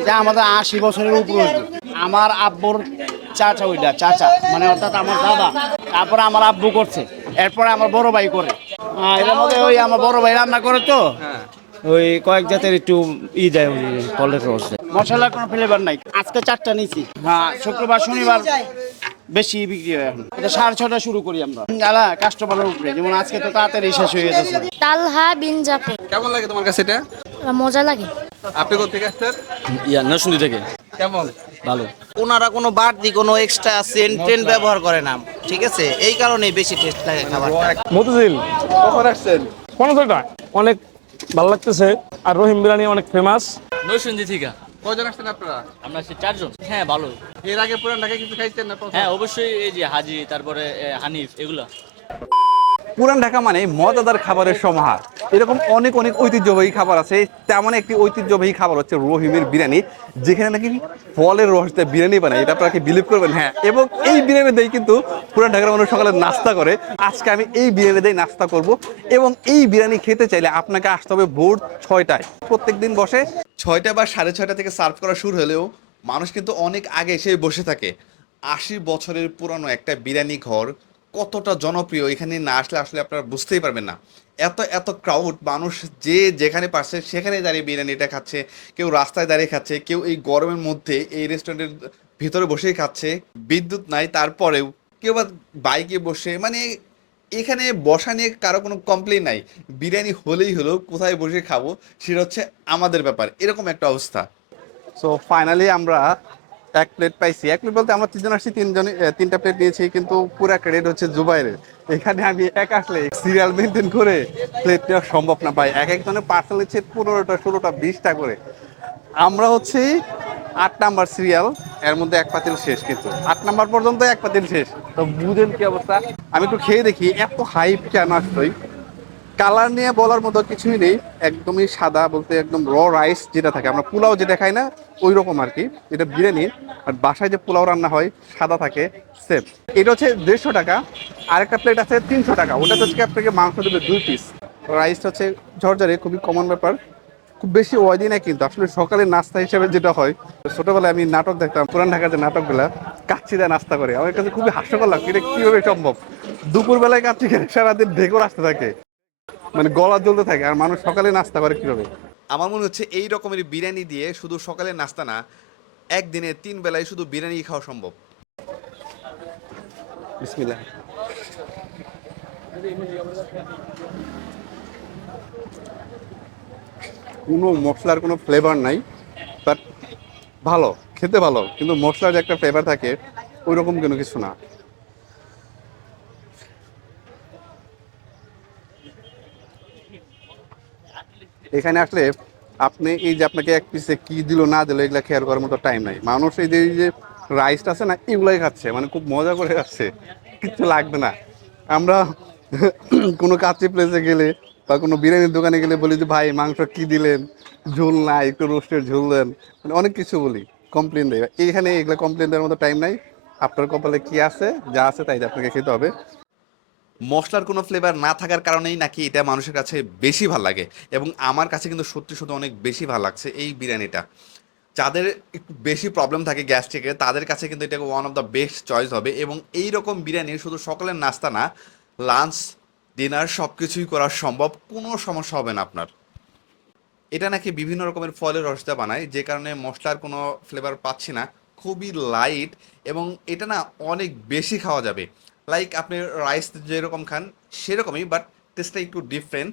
এটা আমাদের আশি বছরের উপর আমার আব্বুর চাচা ওইটা চাচা মানে অর্থাৎ আমার দাদা। তারপরে আমার আব্বু করছে এরপরে আমার বড় ভাই করে। এটার মধ্যে ওই আমার বড় ভাই রান্না করে তো। ওই কয়েক জাতের একটু ই দেয় পলের রস মশলার কোনো ফ্লেভার নাই। আজকে চারটা নিয়েছি। হ্যাঁ শুক্রবার শনিবার বেশি বিক্রি হয় এখন। এটা সাড়ে ছটা শুরু করি আমরা। গালা কাস্টমারের উপরে। যেমন আজকে তো তাড়াতাড়ি শেষ হয়ে গেছে। তালহা বিন জাফর। কেমন লাগে তোমার কাছে এটা? মজা লাগে। আপনি কোথেকে আসছেন? ইয়া নরসিংদী থেকে। কেমন? ভালো। ওনারা কোনো বাড়তি কোনো এক্সট্রা সেন্ট টেন্ট ব্যবহার করে না ঠিক আছে? এই কারণেই বেশি টেস্ট লাগে খাবারটা। মতিঝিল কখন আসছেন? পনেরোটা অনেক ভালো লাগতেছে। আর রহিম বিরিয়ানি অনেক ফেমাস নরসিংদী থেকে। কজন আসছেন আপনারা? আমরা আছি চারজন। হ্যাঁ ভালো। এর আগে পুরান ঢাকায় কিছু খাইছেন না হ্যাঁ অবশ্যই এই যে হাজি তারপরে হানিফ এগুলা। পুরান ঢাকা মানে মজাদার খাবারের সমাহার। এরকম অনেক অনেক ঐতিহ্যবাহী খাবার আছে। তেমন একটি ঐতিহ্যবাহী খাবার হচ্ছে রহিমের বিরিয়ানি, যেখানে নাকি ফলের রস দিয়ে বিরিয়ানি বানায়। এটা আপনারা কি বিলিভ করবেন? হ্যাঁ। এবং এই বিরিয়ানি দিয়ে কিন্তু পুরান ঢাকার মানুষ সকালে নাস্তা করে। আজকে আমি এই বিরিয়ানি দিয়ে নাস্তা করব। এবং এই বিরিয়ানি খেতে চাইলে আপনাকে আসতে হবে ভোর ছয়টায়। প্রত্যেক দিন বসে ছয়টা বা সাড়ে ছয়টা থেকে সার্ভ করা শুরু হলেও মানুষ কিন্তু অনেক আগে এসে বসে থাকে। আশি বছরের পুরানো একটা বিরিয়ানি ঘর কতটা জনপ্রিয় এখানে না আসলে আসলে আপনারা বুঝতেই পারবেন না। এত এত ক্রাউড মানুষ যে যেখানে পারছে সেখানে দাঁড়িয়ে বিরিয়ানিটা খাচ্ছে, কেউ রাস্তায় দাঁড়িয়ে খাচ্ছে, কেউ এই গরমের মধ্যে এই রেস্টুরেন্টের ভিতরে বসেই খাচ্ছে, বিদ্যুৎ নাই, তারপরেও কেউ বা বাইকে বসে মানে এখানে বসা নিয়ে কারও কোনো কমপ্লেন নাই। বিরিয়ানি হলেই হলো, কোথায় বসে খাব, সেটা হচ্ছে আমাদের ব্যাপার, এরকম একটা অবস্থা। সো ফাইনালি আমরা এক প্লেট পাইছি। এক প্লেট বলতে আমরা তিনজন আসছি তিনজন তিনটা প্লেট নিয়েছি কিন্তু পুরা ক্রেডিট হচ্ছে জুবাইরের এখানে আমি এক আসলে সিরিয়াল মেনটেন করে প্লেট নেওয়া সম্ভব না পাই এক একজনের পার্সেল হচ্ছে পনেরোটা ষোলোটা বিশটা করে। আমরা হচ্ছে আট নাম্বার সিরিয়াল এর মধ্যে এক পাতিল শেষ কিন্তু। আট নাম্বার পর্যন্ত এক পাতিল শেষ। তো বুঝেন কি অবস্থা? আমি একটু খেয়ে দেখি এত হাইপ কেন আসলোই কালার নিয়ে বলার মতো কিছুই নেই। একদমই সাদা বলতে একদম র রাইস যেটা থাকে। আমরা পোলাও যেটা খাই না ওই রকম আর কি। এটা বিরিয়ানি। আর বাসায় যে পোলাও রান্না হয়, সাদা থাকে সেম এটা হচ্ছে দেড়শো টাকা। আরেকটা প্লেট আছে তিনশো টাকা। ওটা হচ্ছে আপনাকে মাংস দেবে দুই পিস রাইসটা হচ্ছে ঝরঝরে, খুবই কমন ব্যাপার। খুব বেশি ওয়াদি না কিন্তু। আসলে সকালে নাস্তা হিসেবে যেটা হয়, ছোটোবেলায় আমি নাটক দেখতাম, পুরান ঢাকার যে নাটকগুলা কাচ্চিদা নাস্তা করে। আমার কাছে খুবই হাস্যকর লাগছে এটা কীভাবে সম্ভব? দুপুরবেলায় কাচ্চি সারাদিন ঢেকুর আসতে থাকে। মানে গলা জ্বলতে থাকে আর মানুষ সকালে নাস্তা করে কীভাবে? আমার মনে হচ্ছে এই রকমের বিরিয়ানি দিয়ে শুধু সকালে নাস্তা না একদিনে তিন বেলায় শুধু বিরিয়ানি খাওয়া সম্ভব। বিসমিল্লাহ। কোনো মশলার কোনো ফ্লেভার নাই বাট ভালো খেতে ভালো কিন্তু মশলার যে একটা ফ্লেভার থাকে ওই রকম কোনো কিছু না। এখানে আসলে আপনি এই যে আপনাকে এক পিসে কি দিল, না দিল, এগুলা খেয়াল করার মতো টাইম নাই। মানুষ এই যে যে রাইসটা আছে না, এগুলাই খাচ্ছে মানে খুব মজা করে খাচ্ছে। কিচ্ছু লাগবে না। আমরা কোনো কাচ্চি প্লেসে গেলে বা কোনো বিরিয়ানির দোকানে গেলে বলি যে, ভাই, মাংস কি দিলেন? ঝোল নাই, একটু রোস্টের ঝোল দেন। মানে অনেক কিছু বলি কমপ্লেন দেয় এখানে এগুলো কমপ্লেন দেওয়ার মতো টাইম নাই। আপনার কপালে কি আছে, যা আছে তাই আপনাকে খেতে হবে। মশলার কোনো ফ্লেভার না থাকার কারণেই নাকি এটা মানুষের কাছে বেশি ভালো লাগে এবং আমার কাছে কিন্তু সত্যি সত্যি অনেক বেশি ভালো লাগছে এই বিরিয়ানিটা। যাদের একটু বেশি প্রবলেম থাকে গ্যাস্ট্রিকের তাদের কাছে কিন্তু এটা one of the best choice হবে এবং এই রকম বিরিয়ানি শুধু সকালের নাস্তা না লাঞ্চ ডিনার সব কিছুই করা সম্ভব, কোনো সমস্যা হবে না আপনার। এটা নাকি বিভিন্ন রকমের ফলের রস দিয়ে বানায়, যে কারণে মশলার কোনো ফ্লেভার পাচ্ছি না, খুবই লাইট এবং এটা না অনেক বেশি খাওয়া যাবে। লাইক আপনি রাইস যেরকম খান, সেরকমই বাট টেস্টটা একটু ডিফারেন্ট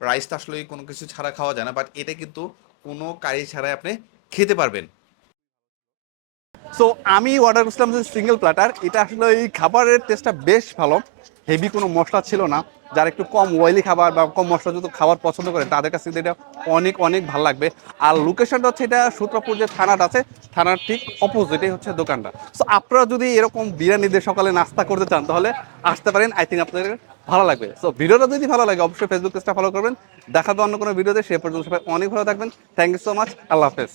রাইসটা আসলে কোনো কিছু ছাড়া খাওয়া যায় না বাট এটা কিন্তু কোনো কারি ছাড়াই আপনি খেতে পারবেন। সো আমি অর্ডার করছিলাম যে সিঙ্গেল প্ল্যাটার এটা আসলে এই খাবারের টেস্টটা বেশ ভালো। হেভি কোনো মশলা ছিল না। যারা একটু কম অয়েলি খাবার বা কম মশলাযুক্ত খাবার পছন্দ করে, তাদের কাছে এটা অনেক অনেক ভালো লাগবে। আর লোকেশনটা হচ্ছে এটা সূত্রপুর যে থানাটা আছে, থানার ঠিক অপোজিটে হচ্ছে দোকানটা। সো আপনারা যদি এরকম বিরিয়ানি দিয়ে সকালে নাস্তা করতে চান, তাহলে আসতে পারেন। আই থিঙ্ক আপনাদের ভালো লাগবে। সো ভিডিওটা যদি ভালো লাগে, অবশ্যই ফেসবুক পেজটা ফলো করবেন। দেখা তো অন্য কোনো ভিডিওতে সে পর্যন্ত সবাই অনেক ভালো থাকবেন। থ্যাংক ইউ সো মাচ আল্লাহ হাফেজ।